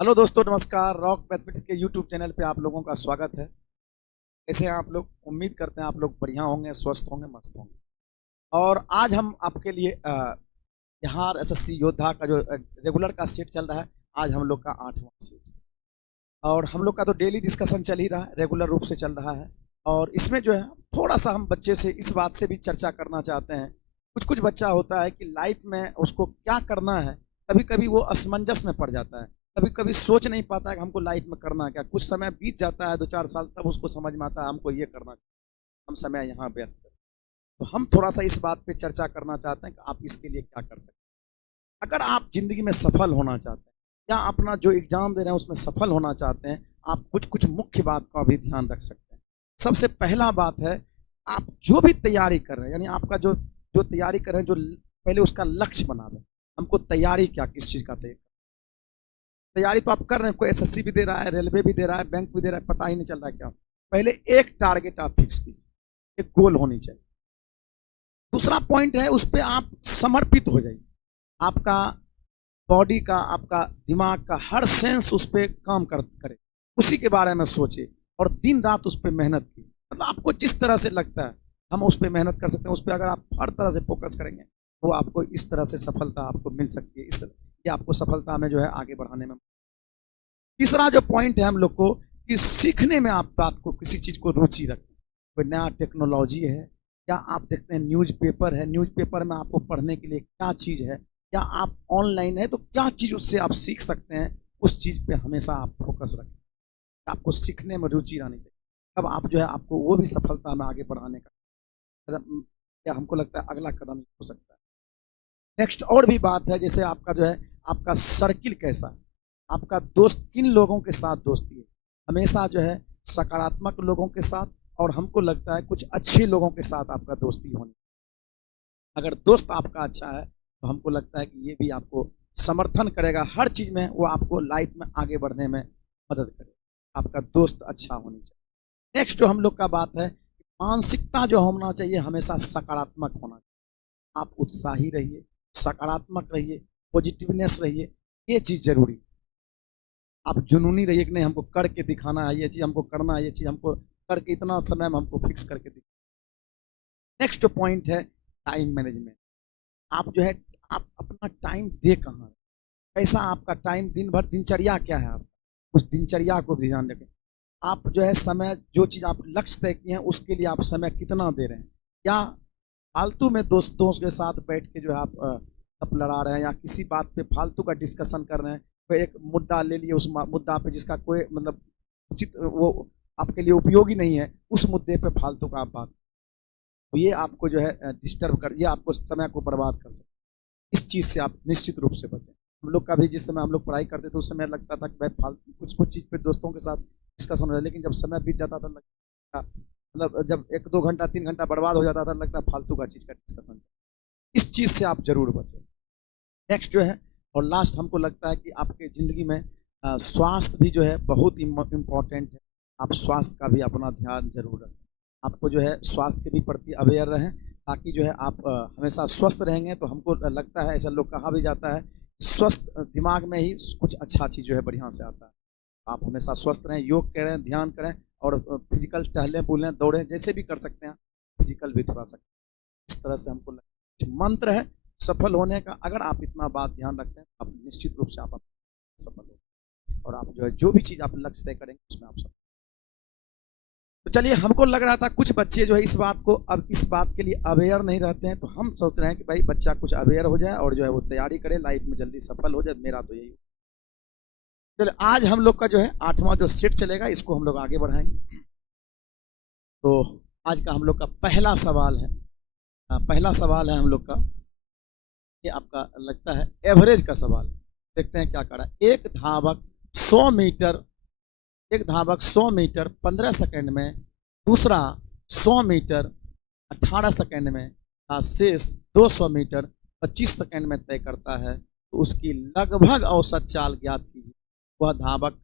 Hello दोस्तों, नमस्कार। Rock mathematics के यूट्यूब चैनल पे आप लोगों का स्वागत है। कैसे हैं आप लोग? उम्मीद करते हैं आप लोग बढ़िया होंगे, स्वस्थ होंगे, मस्त होंगे। और आज हम आपके लिए बिहार एसएससी योद्धा का जो रेगुलर का सेट चल रहा है, आज हम लोग का 8वां सेट। और हम लोग का तो डेली डिस्कशन चल ही रहा है, रेगुलर रूप से चल रहा है। और इसमें जो है थोड़ा सा हम बच्चे से इस बात से भी चर्चा करना चाहते हैं। कुछ कुछ बच्चा होता है कि लाइफ में उसको क्या करना है, कभी कभी वो असमंजस में पड़ जाता है, कभी कभी सोच नहीं पाता है कि हमको लाइफ में करना है क्या। कुछ समय बीत जाता है, 2-4 साल, तब उसको समझ में आता है हमको ये करना चाहिए, हम समय यहाँ व्यस्त करें। तो हम थोड़ा सा इस बात पे चर्चा करना चाहते हैं कि आप इसके लिए क्या कर सकते हैं। अगर आप जिंदगी में सफल होना चाहते हैं या अपना जो एग्जाम दे रहे हैं उसमें सफल होना चाहते हैं, आप कुछ कुछ मुख्य बात का भी ध्यान रख सकते हैं। सबसे पहला बात है, आप जो भी तैयारी कर रहे हैं, यानी आपका जो जो तैयारी कर रहे हैं, जो पहले उसका लक्ष्य बना लें। हमको तैयारी क्या, किस चीज का तैयारी तो आप कर रहे हैं, कोई एसएससी भी दे रहा है, रेलवे भी दे रहा है, बैंक भी दे रहा है, पता ही नहीं चल रहा है क्या। पहले एक टारगेट आप फिक्स कीजिए, एक गोल होनी चाहिए। दूसरा पॉइंट है, उस पर आप समर्पित हो जाइए। आपका बॉडी का, आपका दिमाग का हर सेंस उस पर काम करे, उसी के बारे में सोचे और दिन रात उस पर मेहनत कीजिए। मतलब आपको जिस तरह से लगता है हम उस पर मेहनत कर सकते हैं, उस पर अगर आप हर तरह से फोकस करेंगे तो आपको इस तरह से सफलता आपको मिल सकती है। ये आपको सफलता में जो है आगे बढ़ाने में। तीसरा जो पॉइंट है हम लोग को, कि सीखने में आप बात को, किसी चीज को रुचि रखें। कोई नया टेक्नोलॉजी है, या आप देखते हैं न्यूज़पेपर है, न्यूज़पेपर में आपको पढ़ने के लिए क्या चीज है, या आप ऑनलाइन है तो क्या चीज उससे आप सीख सकते हैं, उस चीज पे हमेशा आप फोकस रखें। आपको सीखने में रुचि रहनी चाहिए, तब आप जो है आपको वो भी सफलता में आगे बढ़ाने का कदम, या हमको लगता है अगला कदम हो सकता है। नेक्स्ट और भी बात है, जैसे आपका जो है आपका सर्किल कैसा है, आपका दोस्त किन लोगों के साथ दोस्ती है। हमेशा जो है सकारात्मक लोगों के साथ, और हमको लगता है कुछ अच्छे लोगों के साथ आपका दोस्ती होनी। अगर दोस्त आपका अच्छा है तो हमको लगता है कि ये भी आपको समर्थन करेगा हर चीज में, वो आपको लाइफ में आगे बढ़ने में मदद करेगा। आपका दोस्त अच्छा होनी चाहिए। नेक्स्ट जो हम लोग का बात है, मानसिकता जो होना चाहिए हमेशा सकारात्मक होना चाहिए। आप उत्साही रहिए, सकारात्मक रहिए, पॉजिटिवनेस रहिए, ये चीज जरूरी। आप जुनूनी रहिए कि नहीं हमको करके दिखाना है, ये चीज हमको करना है, ये चीज हमको करके इतना समय में हमको फिक्स करके दिखाना। नेक्स्ट जो पॉइंट है, टाइम मैनेजमेंट। आप जो है आप अपना टाइम दे कहाँ, कैसा आपका टाइम, दिन भर दिनचर्या क्या है आप, उस दिनचर्या को भी ध्यान रखें। आप जो है समय, जो चीज आप लक्ष्य तय किए हैं उसके लिए आप समय कितना दे रहे हैं, या फालतू में दोस्तों के साथ बैठ के जो है आप लड़ा रहे हैं, या किसी बात पे फालतू का डिस्कशन कर रहे हैं। कोई एक मुद्दा ले लिए, उस मुद्दा पे जिसका कोई मतलब उचित, वो आपके लिए उपयोगी नहीं है, उस मुद्दे पे फालतू का आप बात, तो ये आपको जो है डिस्टर्ब कर, ये आपको समय को बर्बाद कर सकते हैं। इस चीज़ से आप निश्चित रूप से बचें। हम लोग का भी जिस समय हम लोग पढ़ाई करते थे उस समय लगता था कि भाई फालतू कुछ कुछ चीज़ पे दोस्तों के साथ डिस्कशन हो रहा है, लेकिन जब समय बीत जाता था लगता, मतलब जब 1-2 घंटा 3 घंटा बर्बाद हो जाता था, लगता फालतू का चीज़ का डिस्कशन। इस चीज़ से आप जरूर बचें। नेक्स्ट जो है और लास्ट, हमको लगता है कि आपके ज़िंदगी में स्वास्थ्य भी जो है बहुत इम्पोर्टेंट है। आप स्वास्थ्य का भी अपना ध्यान जरूर रखें। आपको जो है स्वास्थ्य के भी प्रति अवेयर रहें, ताकि जो है आप हमेशा स्वस्थ रहेंगे। तो हमको लगता है, ऐसा लोग कहा भी जाता है, स्वस्थ दिमाग में ही कुछ अच्छा चीज़ जो है बढ़िया से आता है। आप हमेशा स्वस्थ रहें, योग करें, ध्यान करें, और फिजिकल टहलें, बुलें, दौड़ें, जैसे भी कर सकते हैं। फिजिकल भी थोड़ा सा इस तरह से हमको लगता है मंत्र है सफल होने का। अगर आप इतना बात ध्यान रखते हैं, आप निश्चित रूप से आप सफल हो, और आप जो है जो भी चीज़ आप लक्ष्य तय करेंगे उसमें आप सफल। तो चलिए, हमको लग रहा था कुछ बच्चे जो है इस बात को, अब इस बात के लिए अवेयर नहीं रहते हैं, तो हम सोच रहे हैं कि भाई बच्चा कुछ अवेयर हो जाए और जो है वो तैयारी करे, लाइफ में जल्दी सफल हो जाए। मेरा तो यही। चलिए, आज हम लोग का जो है 8वां जो सेट चलेगा, इसको हम लोग आगे बढ़ाएंगे। तो आज का हम लोग का पहला सवाल है, पहला सवाल है हम लोग का, ये आपका लगता है एवरेज का सवाल। देखते हैं क्या करा। एक धावक 100 मीटर 15 सेकंड में, दूसरा 100 मीटर 18 सेकंड में, का शेष 200 मीटर 25 सेकंड में तय करता है, तो उसकी लगभग औसत चाल ज्ञात कीजिए। वह धावक,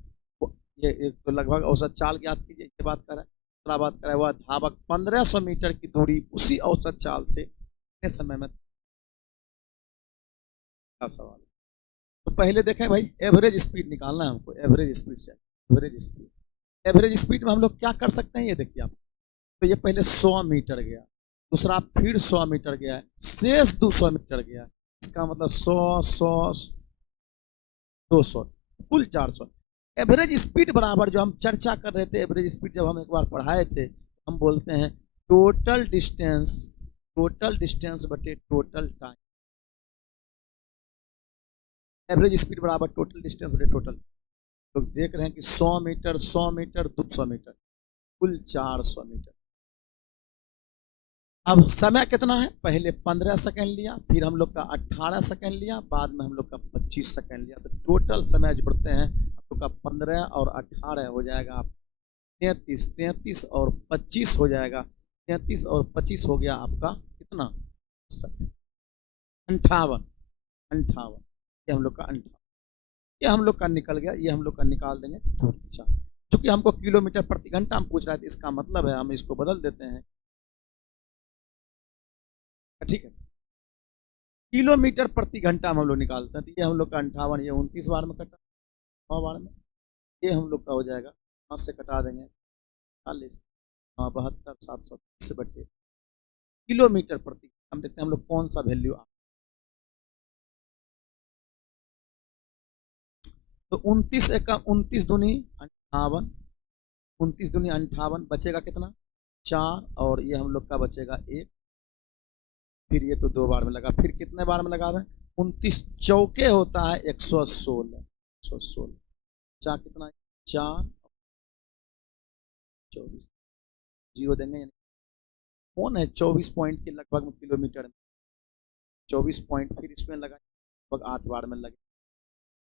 ये एक तो लगभग औसत चाल ज्ञात कीजिए, ये बात कर रहा है। दूसरा बात कर रहा है, वह धावक 1500 मीटर की दूरी उसी औसत चाल से कितने समय में का सवाल। तो पहले देखें भाई, एवरेज स्पीड निकालना है हमको, एवरेज स्पीड से, एवरेज स्पीड। एवरेज स्पीड में हम लोग क्या कर सकते हैं, ये देखिए आप। तो ये पहले 100 मीटर गया, दूसरा फिर 100 मीटर गया, शेष 200 मीटर गया, इसका मतलब 100 200, कुल 400। एवरेज स्पीड बराबर, जो हम चर्चा कर रहे थे एवरेज स्पीड, जब हम एक बार पढ़ाए थे, हम बोलते हैं टोटल डिस्टेंस, टोटल डिस्टेंस बटे टोटल टाइम। एवरेज स्पीड बराबर टोटल डिस्टेंस बटे टोटल। लोग देख रहे हैं कि 100 मीटर 100 मीटर 200 मीटर, कुल 400 मीटर। अब समय कितना है, पहले 15 सेकंड लिया, फिर हम लोग का 18 सेकंड लिया, बाद में हम लोग का 25 सेकंड लिया। तो टोटल समय जोड़ते हैं हम लोग का 15 और 18 हो जाएगा आप 33, 33 और 25 हो जाएगा, 33 और 25 हो गया आपका कितना, 58, 58। ये हम लोग का 58, ये हम लोग का निकल गया, ये हम लोग का निकाल देंगे। अच्छा, चूंकि हमको किलोमीटर प्रति घंटा हम पूछ रहे थे, इसका मतलब है हम इसको बदल देते हैं, ठीक है। किलोमीटर प्रति घंटा में हम लोग निकालते हैं, तो ये हम लोग का 58, ये 29 बार में कटा, 9 बार में, ये हम लोग का हो जाएगा, 5 से कटा देंगे 40, 72, 730 बटे किलोमीटर प्रति। हम देखते हैं हम लोग कौन सा वैल्यू आ, तो 29 एक 29 दूनी 58, 29 दूनी 58, बचेगा कितना 4, और ये हम लोग का बचेगा 1, फिर ये तो 2 बार में लगा, फिर कितने बार में लगा रहे हैं, 29 चौके होता है 116, 116, 4 कितना है 4, 24, जीरो देंगे, यानी कौन है 24 पॉइंट के लगभग में किलोमीटर में, 24 पॉइंट, फिर इसमें लगा लगभग 8 बार में लगे।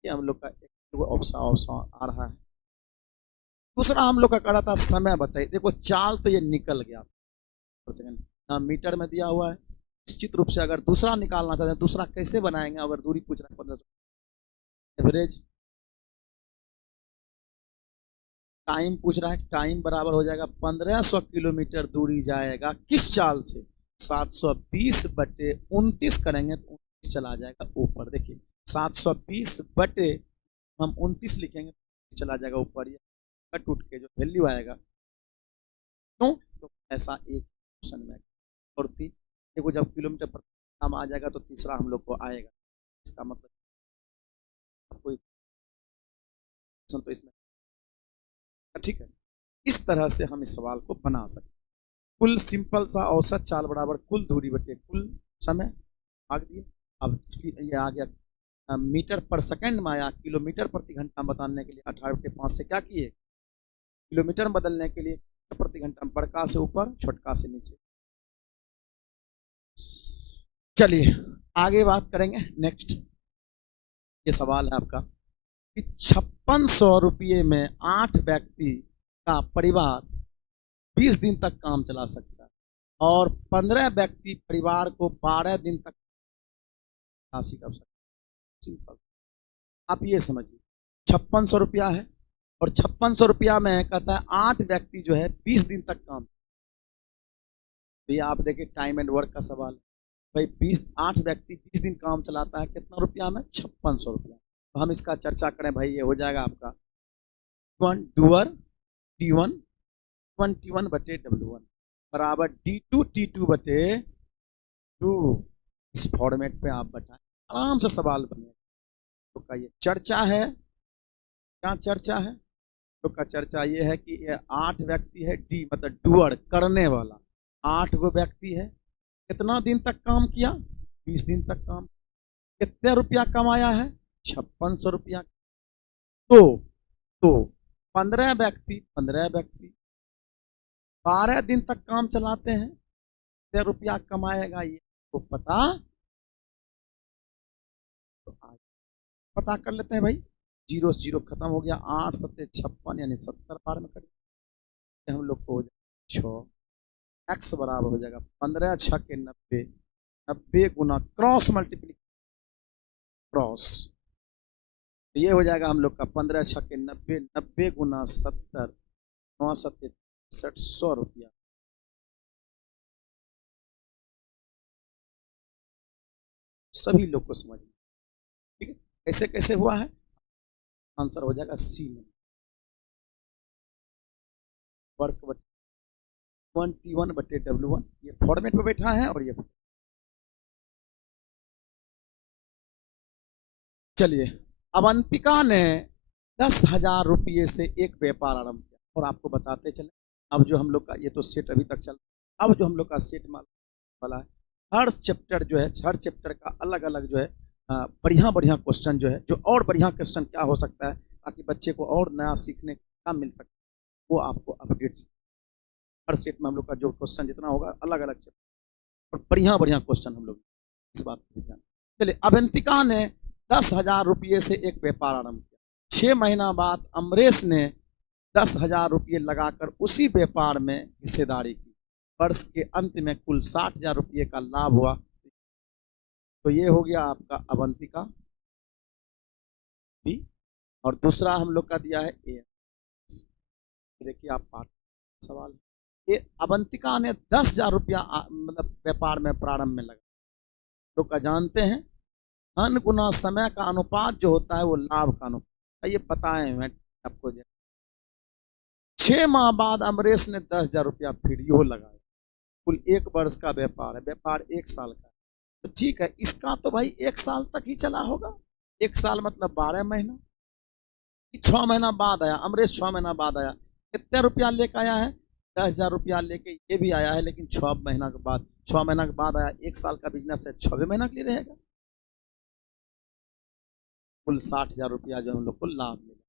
ये हम लोग का एक ऑप्शन आ रहा है। दूसरा हम लोग का करा था समय बताइए, देखो चाल तो ये निकल गया सेकंड ना, मीटर में दिया हुआ है। निश्चित रूप से अगर दूसरा निकालना चाहते हैं, दूसरा कैसे बनाएंगे, अगर दूरी पूछ रहा है 1500, एवरेज टाइम पूछ रहा है, टाइम बराबर हो जाएगा 1500 किलोमीटर दूरी जाएगा किस चाल से, 720 बटे 29 करेंगे तो 29 चला जाएगा ऊपर। देखिए 720 बटे हम 29 लिखेंगे तो चला जाएगा ऊपर, ये कट उठ के जो वैल्यू आएगा, क्यों तो ऐसा एक क्वेश्चन में, और देखो जब किलोमीटर प्रति हम आ जाएगा तो तीसरा हम लोग को आएगा, इसका मतलब कोई तो इसमें, ठीक है। इस तरह से हम इस सवाल को बना सकते। कुल सिंपल सा औसत चाल बराबर कुल दूरी बटे कुल समय, भाग दिए। अब ये आ गया मीटर पर सेकंड में आया, किलोमीटर प्रति घंटा बताने के लिए 18/5 से क्या किए, किलोमीटर में बदलने के लिए प्रति घंटा बड़का से ऊपर छोटका से नीचे। चलिए आगे बात करेंगे। नेक्स्ट ये सवाल है आपका कि 5600 रुपये में 8 व्यक्ति का परिवार 20 दिन तक काम चला सकता है, और 15 व्यक्ति परिवार को 12 दिन तक राशि कर सकते हैं। सिंपल, आप ये समझिए 5600 रुपया है, और 5600 रुपया में कहता है 8 व्यक्ति जो है 20 दिन तक काम, तो ये आप देखिए टाइम एंड वर्क का सवाल है भाई। 8 व्यक्ति 20 दिन काम चलाता है, कितना रुपया में 5600 रुपया। तो हम इसका चर्चा करें भाई, ये हो जाएगा आपका डूअर T1 21 बटे W1 बराबर D2 T2 बटे 2। इस फॉर्मेट पे आप बताएं, आराम से सवाल बनेगा। तो का ये चर्चा है, क्या चर्चा है, तो का चर्चा ये है कि ये 8 व्यक्ति है, डी मतलब डूअर करने वाला, 8 गो व्यक्ति है, कितना दिन तक काम किया 20 दिन तक काम, कितने रुपया कमाया है 5600 रुपया। तो 15 व्यक्ति 12 दिन तक काम चलाते हैं, कितने रुपया कमाएगा ये तो पता, तो पता कर लेते हैं भाई। 0 से 0 खत्म हो गया, 8 7 56 यानी 70 बार में करें, हम लोग को हो जाएगा 6, एक्स बराबर हो जाएगा 15 6 के 90, 90 गुना क्रॉस मल्टीप्लिकेशन क्रॉस, तो ये हो जाएगा हम लोग का 15 6 के 90, 90 गुना 70, 9 7 100 रुपया। सभी लोग को समझ, ठीक है। कैसे कैसे हुआ है? आंसर हो जाएगा सी में, वर्क 21/W1, ये फॉर्मेट पे बैठा है। और ये चलिए, अवंतिका ने 10,000 रुपये से एक व्यापार आरंभ किया। और आपको बताते चले, अब जो हम लोग का ये तो सेट अभी तक चल, अब जो हम लोग का सेट वाला है, हर चैप्टर जो है, हर चैप्टर का अलग अलग जो है बढ़िया बढ़िया क्वेश्चन जो है, जो और बढ़िया क्वेश्चन क्या हो सकता है ताकि बच्चे को और नया सीखने का मिल सके, वो आपको अपडेट हर सेट में हम लोग का जो क्वेश्चन जितना होगा अलग अलग चैप्टर और बढ़िया बढ़िया क्वेश्चन हम लोग इस बात को ध्यान। चलिए, अवंतिका ने 10,000 रुपये से एक व्यापार आरंभ किया। 6 महीना बाद अमरेश ने 10,000 रुपये लगाकर उसी व्यापार में हिस्सेदारी की। वर्ष के अंत में कुल 60,000 रुपये का लाभ हुआ। तो ये हो गया आपका अवंतिका बी। और दूसरा हम लोग का दिया है ए। देखिए आप पाठ सवाल, ये अवंतिका ने 10,000 रुपया मतलब व्यापार में प्रारंभ में लगा। लोग का जानते हैं, धन गुना समय का अनुपात जो होता है वो लाभ का अनुपात, ये बताएं मैं आपको। 6 माह बाद अमरेश ने 10,000 रुपया फिर यो लगाया। कुल 1 वर्ष का व्यापार है, व्यापार 1 साल का। तो ठीक है, इसका तो भाई 1 साल तक ही चला होगा। 1 साल मतलब 12 महीना। 6 महीना बाद आया अमरेश, 6 महीना बाद आया, कितने रुपया लेके आया है? 10,000 रुपया लेके ये भी आया है, लेकिन 6 महीना के बाद, 6 महीना के बाद आया। 1 साल का बिजनेस है, 6 महीना के लिए रहेगा। कुल 60,000 रुपया जो हम लोग को लाभ मिला।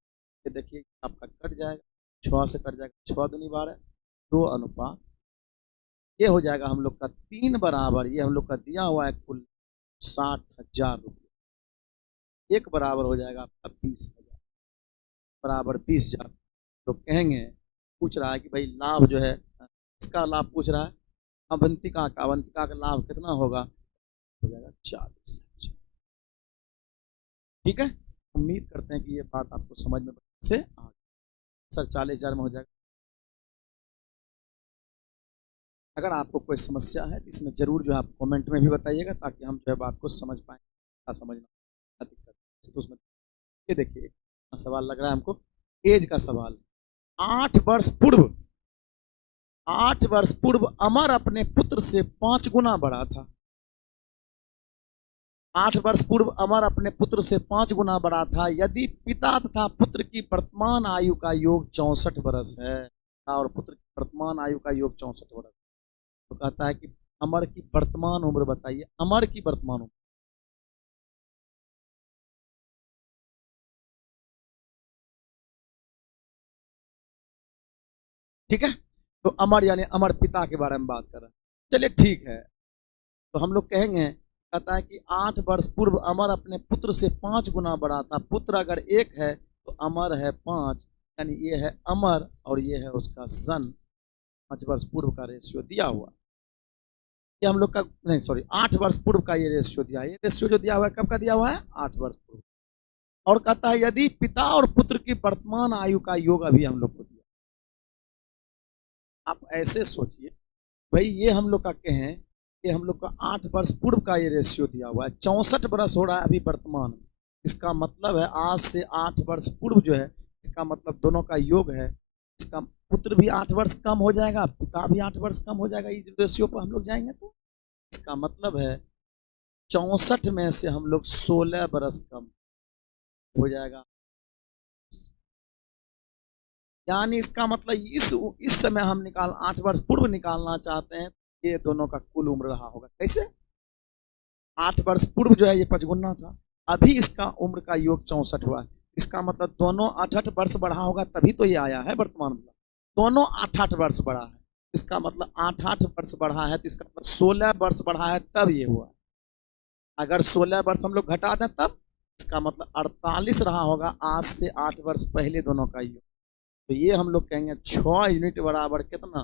ये देखिए आपका कट जाएगा, 6 से कट जाएगा, 6 दूनी 12, 2 अनुपात, ये हो जाएगा हम लोग का 3 बराबर। ये हम लोग का दिया हुआ है कुल 60,000 रुपये, 1 बराबर हो जाएगा आपका 20,000, बराबर 20,000। तो कहेंगे, पूछ रहा है कि भाई लाभ जो है, इसका लाभ पूछ रहा है अवंतिका का, अवंतिका का लाभ कितना होगा? हो जाएगा 40,000। ठीक है, उम्मीद करते हैं कि ये बात आपको समझ में से आ गई। सर 40,000 में हो जाएगा। अगर आपको कोई समस्या है तो इसमें जरूर जो है आप कमेंट में भी बताइएगा, ताकि हम जो है बात को समझ पाएँ। क्या समझना क्या दिक्कत है तो उसमें। ये देखिए सवाल लग रहा है हमको, एज का सवाल। 8 वर्ष पूर्व, 8 वर्ष पूर्व अमर अपने पुत्र से 5 गुना बड़ा था। 8 वर्ष पूर्व अमर अपने पुत्र से 5 गुना बड़ा था। यदि पिता तथा पुत्र की वर्तमान आयु का योग 64 वर्ष है, और पुत्र की वर्तमान आयु का योग 64 वर्ष, तो कहता है कि अमर की वर्तमान उम्र बताइए। अमर की वर्तमान उम्र, ठीक है। तो अमर यानी अमर पिता के बारे में बात कर रहे हैं। चलिए ठीक है, तो हम लोग कहेंगे, कहता है कि 8 वर्ष पूर्व अमर अपने पुत्र से 5 गुना बड़ा था। पुत्र अगर 1 है तो अमर है 5, यानी ये है अमर और ये है उसका सन। 5 वर्ष पूर्व का रेशियो दिया हुआ, ये हम लोग का नहीं, सॉरी, 8 वर्ष पूर्व का ये रेशियो दिया है। ये रेशियो जो दिया हुआ है कब का दिया हुआ है? 8 वर्ष पूर्व। और कहता है यदि पिता और पुत्र की वर्तमान आयु का योग अभी हम लोग को दिया। आप ऐसे सोचिए भाई, ये हम लोग का कहें कि हम लोग का 8 वर्ष पूर्व का ये रेशियो दिया हुआ है, 64 वर्ष हो रहा है अभी वर्तमान में। इसका मतलब है आज से 8 वर्ष पूर्व जो है, इसका मतलब दोनों का योग है। इसका पुत्र भी 8 वर्ष कम हो जाएगा, पिता भी 8 वर्ष कम हो जाएगा। इस रेशियो पर हम लोग जाएंगे तो इसका मतलब है 64 में से हम लोग 16 वर्ष कम हो जाएगा। यानी इसका मतलब इस समय हम 8 वर्ष पूर्व निकालना चाहते हैं, ये दोनों का कुल उम्र रहा होगा। कैसे? 8 वर्ष पूर्व जो है ये 55 था, अभी इसका उम्र का योग 64 हुआ है। इसका मतलब दोनों 8-8 वर्ष बढ़ा होगा, तभी तो ये आया है वर्तमान में। दोनों 8-8 वर्ष बढ़ा है, इसका मतलब 8-8 वर्ष बढ़ा है, तो इसका मतलब 16 वर्ष बढ़ा है तब ये हुआ। अगर 16 वर्ष हम लोग घटा दें तब इसका मतलब 48 रहा होगा, आज से 8 वर्ष पहले दोनों का योग। तो ये हम लोग कहेंगे 6 यूनिट बराबर कितना?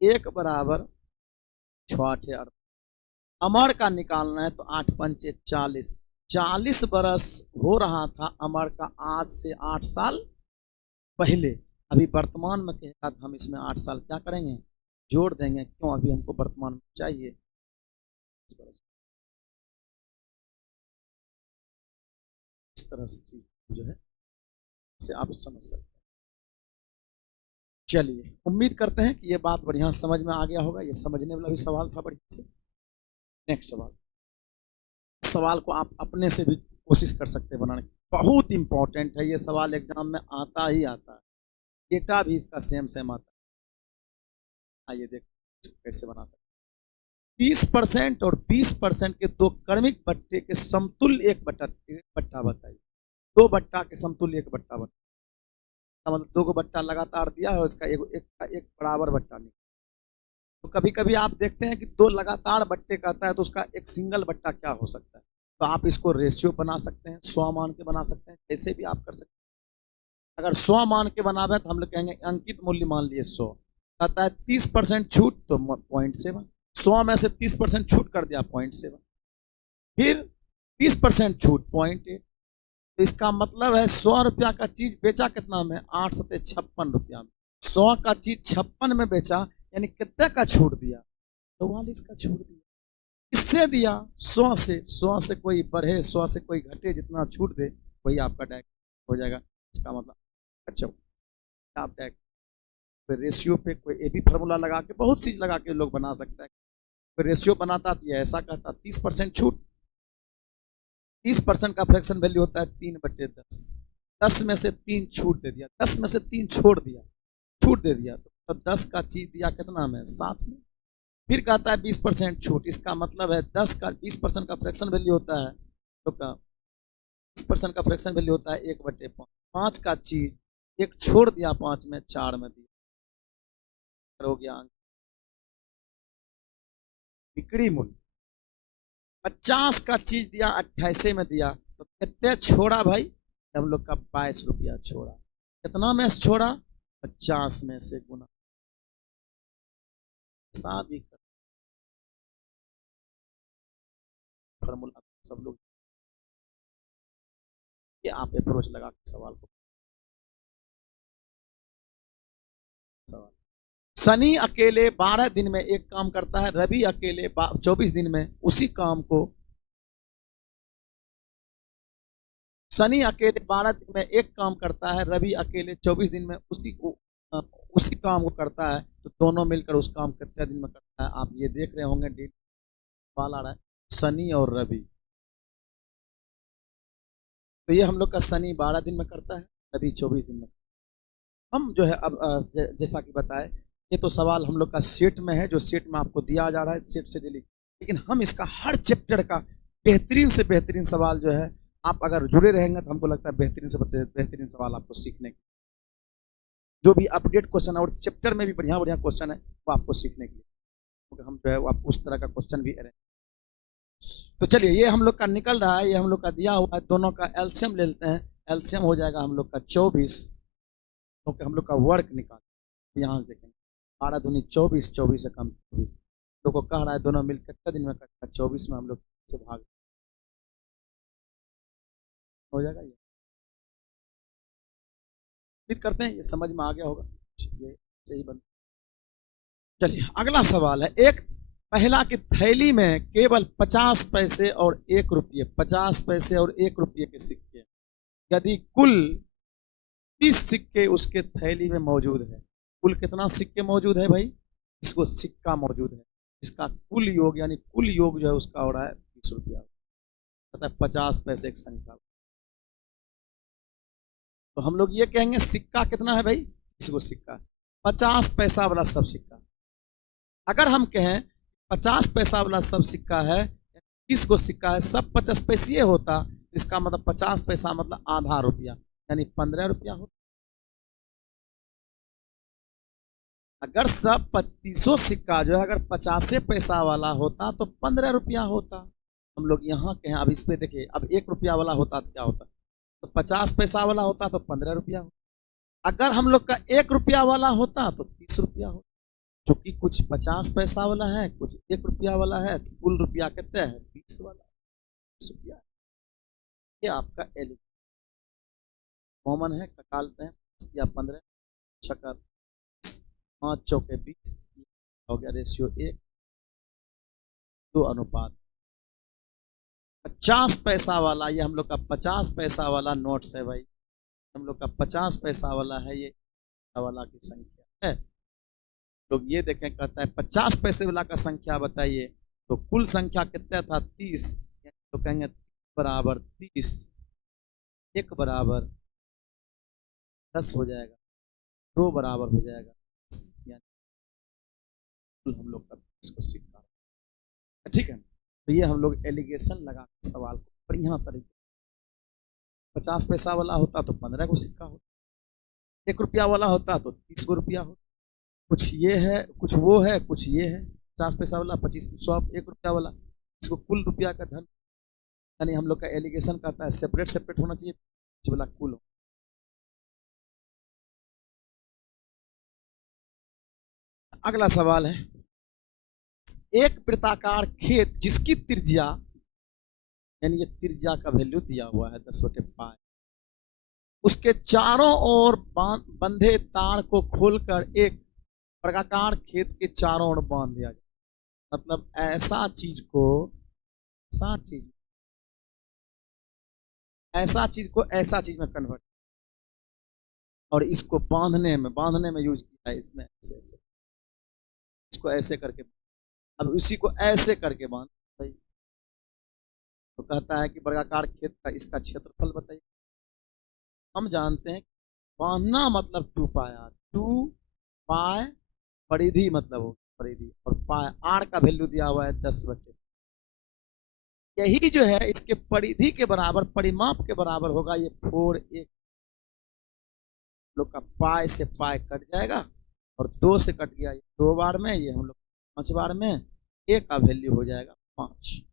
1 बराबर 6 अमर का निकालना है तो 8 पंचे 40, 40 बरस हो रहा था अमर का आज से 8 साल पहले। अभी वर्तमान में कहेगा तो हम इसमें 8 साल क्या करेंगे? जोड़ देंगे। क्यों? अभी हमको वर्तमान में चाहिए। तरह से चीज जो है से आप समझ सकते हैं। चलिए, उम्मीद करते हैं कि ये बात बढ़िया समझ में आ गया होगा। ये समझने वाला भी सवाल था बढ़िया से। नेक्स्ट सवाल, सवाल को आप अपने से भी कोशिश कर सकते हैं बनाने की। बहुत इंपॉर्टेंट है ये सवाल, एग्जाम में आता ही आता है। डेटा भी इसका सेम सेम आता है। आइए देखो कैसे बना सकते हैं। 30% और 20% के दो क्रमिक बट्टे के समतुल्य एक बट्टा बताइए। दो बट्टा के समतुल्य एक बट्टा बताइए। मतलब दो को बट्टा लगातार दिया है, उसका एक बराबर बट्टा नहीं। तो कभी कभी आप देखते हैं कि दो लगातार बट्टे कहता है तो उसका एक सिंगल बट्टा क्या हो सकता है। तो आप इसको रेशियो बना सकते हैं, 100 मान के बना सकते हैं, ऐसे भी आप कर सकते हैं। अगर 100 मान के बनावे तो हम लोग कहेंगे अंकित मूल्य मान लिए 100, कहता है 30% छूट तो 0.7, 100 में से 30% छूट कर दिया 0.7, फिर 20% छूट 0.8। तो इसका मतलब है 100 रुपया का चीज बेचा कितना में, 8 सत्ते 56 रुपया में। 100 का चीज 56 में बेचा, यानी कितने का छूट दिया, 44 का छूट दिया। इससे दिया 100 से, 100 से कोई बढ़े 100 से कोई घटे, जितना छूट दे वही आपका डायरेक्ट हो जाएगा। इसका मतलब अच्छा, आप डायरेक्ट रेशियो पे कोई ए भी फार्मूला लगा के, बहुत चीज लगा के लोग बना सकता है। कोई रेशियो बनाता तो ये ऐसा कहता 30% छूट, 30% का फ्रैक्शन वैल्यू होता है 3/10, 10 में से 3 छूट दे दिया, 10 में से 3 छोड़ दिया, छूट दे दिया, तो 10 का चीज दिया कितना में, 7 में। फिर कहता है 20% छूट, इसका मतलब है 10 का 20% का फ्रैक्शन वैल्यू होता है, तो का 20% का फ्रैक्शन वैल्यू होता है 1/5। 5 का चीज एक छोड़ दिया, 5 में 4 में दिया, हो गया अंक। बिक्री मूल्य 50 का चीज दिया 28 में दिया, तो कितने छोड़ा भाई, हम लोग का 22 रुपया छोड़ा। कितना में से छोड़ा, 50 में से गुना। शादी फॉर्मूला सब लोग ये आप अप्रोच लगा के सवाल को सवाल। शनि अकेले 12 दिन में एक काम करता है, रवि अकेले 24 दिन में उसी काम को, शनि अकेले 12 दिन में एक काम करता है, रवि अकेले 24 दिन में उसी काम को करता है, तो दोनों मिलकर उस काम कितने दिन में करता है। आप ये देख रहे होंगे डेट सवाल आ रहा है, शनि और रवि। तो ये हम लोग का शनि 12 दिन में करता है, रवि 24 दिन में। हम जो है अब जैसा कि बताए, ये तो सवाल हम लोग का सेट में है, जो सेट में आपको दिया जा रहा है, सेट से डेली। लेकिन हम इसका हर चैप्टर का बेहतरीन से बेहतरीन सवाल जो है, आप अगर जुड़े रहेंगे तो हमको लगता है बेहतरीन से बेहतरीन सवाल आपको सीखने के, जो भी अपडेट क्वेश्चन है, और चैप्टर में भी बढ़िया बढ़िया क्वेश्चन है वो आपको सीखने के लिए, क्योंकि हम जो है वो आप उस तरह का क्वेश्चन भी अरेंज। तो चलिए, ये हम लोग का निकल रहा है, ये हम लोग का दिया हुआ है, दोनों का एलसीएम ले लेते हैं। एलसीएम हो जाएगा हम लोग का 24, क्योंकि हम लोग का वर्क निकाल यहाँ से देखेंगे, 12 दूनी 24, 24 से कम 24, लोग को कह रहा है दोनों मिलकर कितने दिन में करता है, 24 में हम लोग से भाग हो जाएगा। ये उम्मीद करते हैं ये समझ में आ गया होगा, ये सही बन। चलिए अगला सवाल है, एक पहला की थैली में केवल 50 पैसे और 1 रुपये, 50 पैसे और 1 रुपये के सिक्के, यदि कुल 30 सिक्के उसके थैली में मौजूद है। कुल कितना सिक्के मौजूद है भाई, इसको सिक्का मौजूद है, इसका कुल योग यानी कुल योग जो है उसका हो रहा है 20 रुपया, मतलब 50 पैसे की संख्या। तो हम लोग ये कहेंगे सिक्का कितना है भाई, इसको सिक्का 50 पैसा वाला सब सिक्का। अगर हम कहें 50 पैसा वाला सब सिक्का है, 30 को सिक्का है, सब 50 पैसे होता, इसका मतलब 50 पैसा मतलब आधा रुपया, यानी 15 रुपया होता। अगर सब 35 सिक्का जो है अगर 50 पैसा वाला होता तो 15 रुपया होता। हम लोग यहाँ कहें, अब इस पे देखिए, अब 1 रुपया वाला होता तो क्या होता, तो 50 पैसा वाला होता तो 15 रुपया होता। अगर हम लोग का 1 रुपया वाला होता तो 30 रुपया होता। चूंकि कुछ 50 पैसा वाला है, कुछ 1 रुपया वाला है, तो कुल रुपया कितना है, 20 वाला, 20 रुपया। ये आपका एलिमेंट कॉमन है, कटालते हैं या 15 छक्का 5 चौके 20 हो गया, रेशियो 1:2। 50 पैसा वाला, ये हम लोग का 50 पैसा वाला नोट्स है भाई, हम लोग का 50 पैसा वाला है, ये वाला की संख्या है। लोग ये देखें, कहता है 50 पैसे वाला का संख्या बताइए, तो कुल संख्या कितना था 30, तो कहेंगे बराबर 30, एक बराबर 10 हो जाएगा, दो बराबर हो जाएगा 10, यानी हम लोग का इसको सिक्का, ठीक है। तो ये हम लोग एलिगेशन लगा के सवाल को बढ़िया तरीके, 50 पैसा वाला होता तो 15 को सिक्का होता, 1 रुपया वाला होता तो 30 को रुपया होता, कुछ ये है कुछ वो है कुछ ये है, 50 पैसा वाला 25 100 1 रुपया वाला, इसको कुल रुपया का धन, यानी हम लोग का एलिगेशन कहता है सेपरेट सेपरेट होना चाहिए, वाला कुल हो। अगला सवाल है, एक वृत्ताकार खेत जिसकी त्रिज्या, यानी ये त्रिज्या का वैल्यू दिया हुआ है 10/π, उसके चारों ओर बंधे तार को खोलकर एक वर्गाकार खेत के चारों ओर बांध दिया जाए, मतलब ऐसा चीज को ऐसा चीज में कन्वर्ट, और इसको बांधने में यूज किया है, इसमें ऐसे इसको ऐसे करके, अब इसी को ऐसे करके बांध भाई, तो कहता है कि वर्गाकार खेत का इसका क्षेत्रफल बताइए। हम जानते हैं बांधना मतलब 2π, 2π परिधि मतलब हो परिधि, और पाए आर का वैल्यू दिया हुआ है 10/, यही जो है इसके परिधि के बराबर, परिमाप के बराबर होगा ये 4a, लोग का पाए से पाए कट जाएगा, और 2 से कट गया, 2 बार में, ये हम लोग 5 बार में, a का वैल्यू हो जाएगा 5।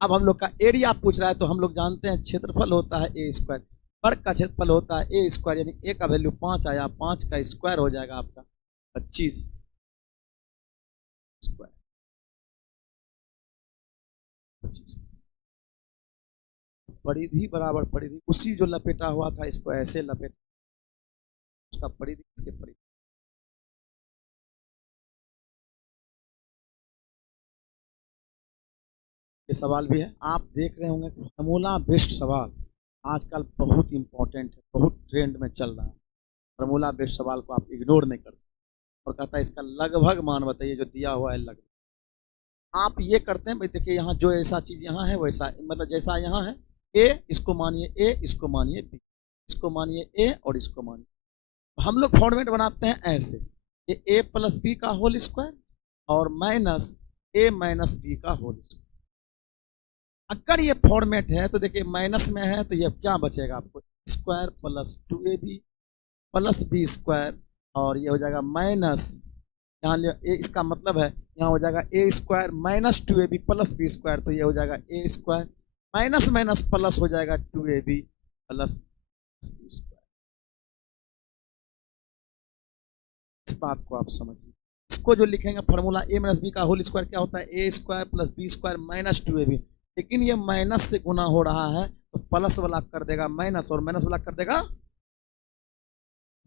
अब हम लोग का एरिया पूछ रहा है, तो हम लोग जानते हैं क्षेत्रफल होता है a², वर्ग का क्षेत्रफल होता है a², यानी a का वैल्यू 5 आया, 5 का स्क्वायर हो जाएगा आपका 25 स्क्वायर, 25 परिधि बराबर परिधि, उसी जो लपेटा हुआ था इसको ऐसे लपेट, उसका परिधि इसके परिधि। ये सवाल भी है, आप देख रहे होंगे फॉर्मूला बेस्ड सवाल आजकल बहुत इंपॉर्टेंट है, बहुत ट्रेंड में चल रहा है, फॉर्मूला बेस्ड सवाल को आप इग्नोर नहीं कर सकते, और कहता है इसका लगभग मान बताइए, जो दिया हुआ है लगभग। आप ये करते हैं भाई, देखिए यहाँ जो ऐसा चीज यहाँ है वैसा, मतलब जैसा यहाँ है ए, इसको मानिए ए, इसको मानिए बी, इसको मानिए ए और इसको मानिए, हम लोग फॉर्मेट बनाते हैं ऐसे, ये ए प्लस बी का होल स्क्वायर और माइनस ए माइनस बी का होल स्क्वायर। अगर ये फॉर्मेट है तो देखिए माइनस में है, तो ये क्या बचेगा आपको, square plus 2ab plus B square, और ये हो जाएगा माइनस, यहाँ इसका मतलब है यहाँ हो जाएगा a² minus 2ab plus B square, तो ये हो जाएगा a² माइनस माइनस प्लस हो जाएगा 2ab प्लस बी स्क्वायर। इस बात को आप समझिए, इसको जो लिखेंगे फॉर्मूला a माइनस बी का होल स्क्वायर क्या होता है, a² plus B square minus 2ab, लेकिन ये माइनस से गुना हो रहा है तो प्लस वाला कर देगा माइनस, और माइनस वाला कर देगा,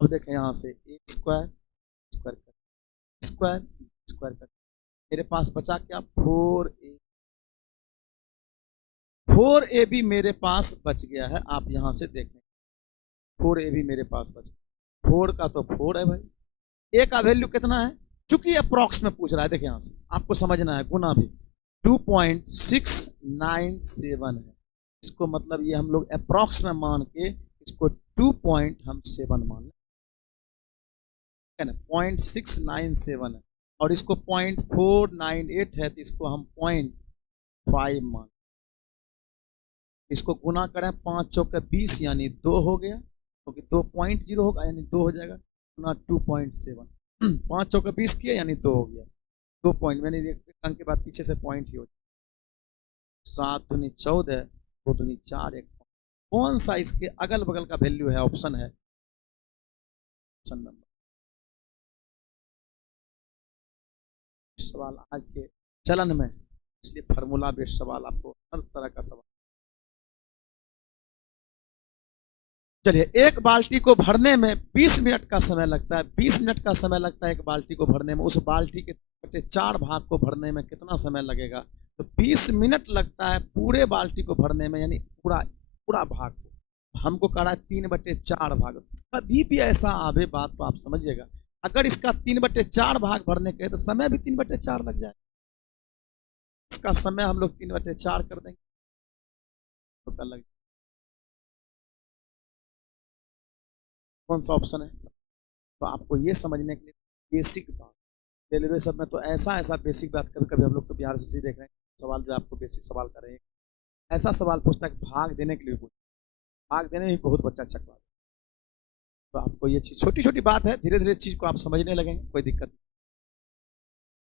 अब देखें यहाँ से a² स्क्वायर स्क्वायर स्क्वायर कर, मेरे पास बचा क्या 4ab मेरे पास बच गया है, आप यहां से देखें 4ab मेरे पास बच गया, 4 का तो 4 है भाई, a का वैल्यू कितना है, चूंकि अप्रॉक्स में पूछ रहा है, देखिए यहां से आपको समझना है, गुना भी 2.697 है, इसको मतलब ये हम लोग अप्रॉक्स में मान के इसको 2.7 मान लें, 0.697 है, और इसको 0.498 है, तो इसको हम 0.5 मान, इसको गुना करें 5 चौके 20 यानी 2 हो गया, क्योंकि 2.0 होगा यानी 2 हो जाएगा, गुना 2.7, 5 चौके 20 किया यानी 2 हो गया, 2 पॉइंट, मैंने अंक के बाद पीछे से पॉइंट ही हो जाए, 7 दूनी 14, 2 दूनी 4, 1 कौन सा इसके अगल बगल का वैल्यू है, ऑप्शन है ऑप्शन नंबर। सवाल आज के चलन में, इसलिए फार्मूला बेस्ड सवाल आपको हर तरह का सवाल चलिए, एक बाल्टी को भरने में 20 मिनट का समय लगता है। 20 मिनट का समय लगता है एक बाल्टी को भरने में। उस बाल्टी के बटे 4 भाग को भरने में कितना समय लगेगा? तो 20 मिनट लगता है पूरे बाल्टी को भरने में, यानी पूरा पूरा भाग को। हमको कह रहा है 3/4 भाग। कभी भी ऐसा आवे बात तो आप समझिएगा, अगर इसका 3/4 भाग भरने के तो समय भी 3/4 लग जाए। इसका समय हम लोग 3/4 कर देंगे तो क्या लग, कौन सा ऑप्शन है? तो आपको ये समझने के लिए बेसिक बात, रेलवे सब में तो ऐसा ऐसा बेसिक बात, कभी कभी हम लोग तो बिहार से देख रहे हैं सवाल जो आपको बेसिक सवाल कर रहे हैं, ऐसा सवाल पूछता है भाग देने के लिए पूछता है। भाग देने में भी बहुत बच्चा चकवा। तो आपको ये चीज छोटी छोटी बात है, धीरे धीरे चीज को आप समझने लगेंगे, कोई दिक्कत नहीं।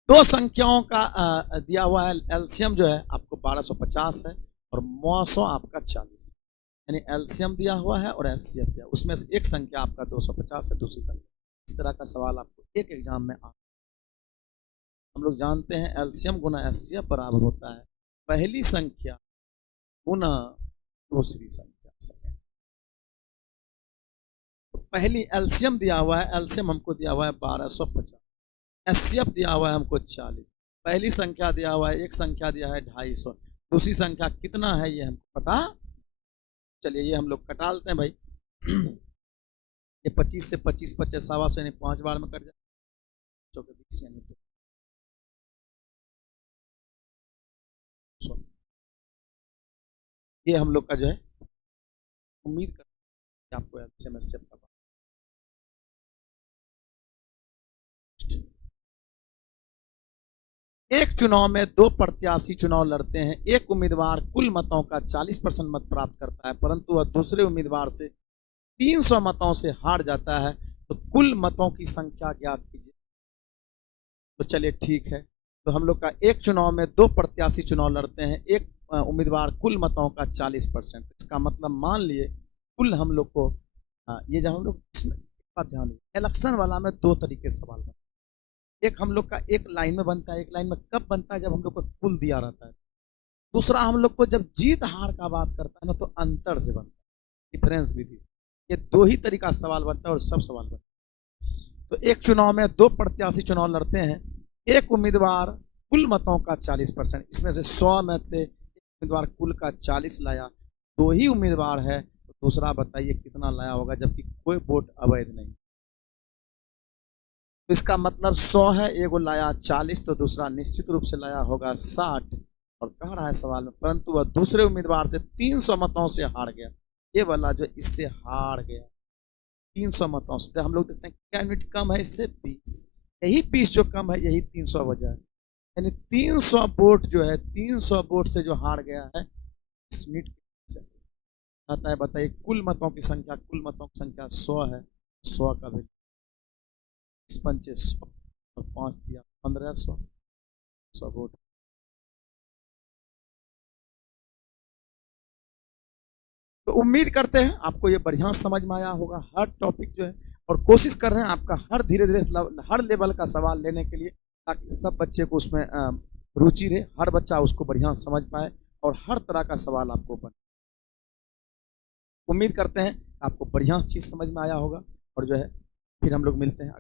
दो संख्याओं का दिया हुआ है, एलसीएम जो है आपको 1250 है और मौसो आपका 40, यानी एलसीएम दिया हुआ है और एचसीएफ दिया, उसमें से एक संख्या आपका 250 है, दूसरी संख्या। इस तरह का सवाल आपको एक एग्जाम में आता है। हम लोग जानते हैं एलसीएम गुना एचसीएफ बराबर होता है पहली संख्या गुना दूसरी संख्या। तो पहली एलसीएम दिया हुआ है, एलसीएम हमको दिया हुआ है 1250, एचसीएफ दिया हुआ है हमको 40। पहली संख्या दिया हुआ है, एक संख्या दिया है 250, दूसरी संख्या कितना है ये हमको पता। चलिए ये हम लोग कटालते हैं भाई। ये 25 से 25 25 125 यानी 5 बार में कट जाए, 20 यानी तो ये हम लोग का जो है, उम्मीद करते हैं आपको एलसीएम से पता। एक चुनाव में 2 प्रत्याशी चुनाव लड़ते हैं। एक उम्मीदवार कुल मतों का 40% मत प्राप्त करता है, परंतु वह दूसरे उम्मीदवार से 300 मतों से हार जाता है। तो कुल मतों की संख्या ज्ञात कीजिए। तो चलिए ठीक है, तो हम लोग का एक चुनाव में 2 प्रत्याशी चुनाव लड़ते हैं, एक उम्मीदवार कुल मतों का 40%। इसका मतलब मान लिए कुल हम लोग को ये जब हम लोग इसमें ध्यान दें, इलेक्शन वाला में 2 तरीके से सवाल बनता है। एक हम लोग का एक लाइन में बनता है, एक लाइन में कब बनता है जब हम लोग को कुल दिया रहता है। दूसरा हम लोग को जब जीत हार का बात करता है ना तो अंतर से बनता है, डिफरेंस विधि से। ये 2 ही तरीका सवाल बनता है और सब सवाल बनता है। तो एक चुनाव में 2 प्रत्याशी चुनाव लड़ते हैं, एक उम्मीदवार कुल मतों का 40%, इसमें से 100 में से उम्मीदवार कुल का 40 लाया, 2 ही उम्मीदवार है, तो दूसरा बताइए कितना लाया होगा, जबकि कोई वोट अवैध नहीं। तो इसका मतलब 100 है, एगो लाया 40, तो दूसरा निश्चित रूप से लाया होगा 60। और कह रहा है सवाल में परंतु वह दूसरे उम्मीदवार से 300 मतों से हार गया। ये वाला जो इससे हार गया 300 मतों से, हम लोग देखते हैं क्या यूनिट कम है इससे 20, यही 20 जो कम है यही 300 वजह है, यानी 300 वोट जो है 300 वोट से जो हार गया है इस यूनिट से आता है। बताइए कुल मतों की संख्या, कुल मतों की संख्या 100 है, 100 का भी 5 100 और 5 दिया 1500, 100 वोट। तो उम्मीद करते हैं आपको ये बढ़िया समझ में आया होगा हर टॉपिक जो है, और कोशिश कर रहे हैं आपका हर धीरे धीरे हर लेवल का सवाल लेने के लिए, ताकि सब बच्चे को उसमें रुचि रहे, हर बच्चा उसको बढ़िया समझ पाए और हर तरह का सवाल आपको बने। उम्मीद करते हैं आपको बढ़िया चीज़ समझ में आया होगा, और जो है फिर हम लोग मिलते हैं।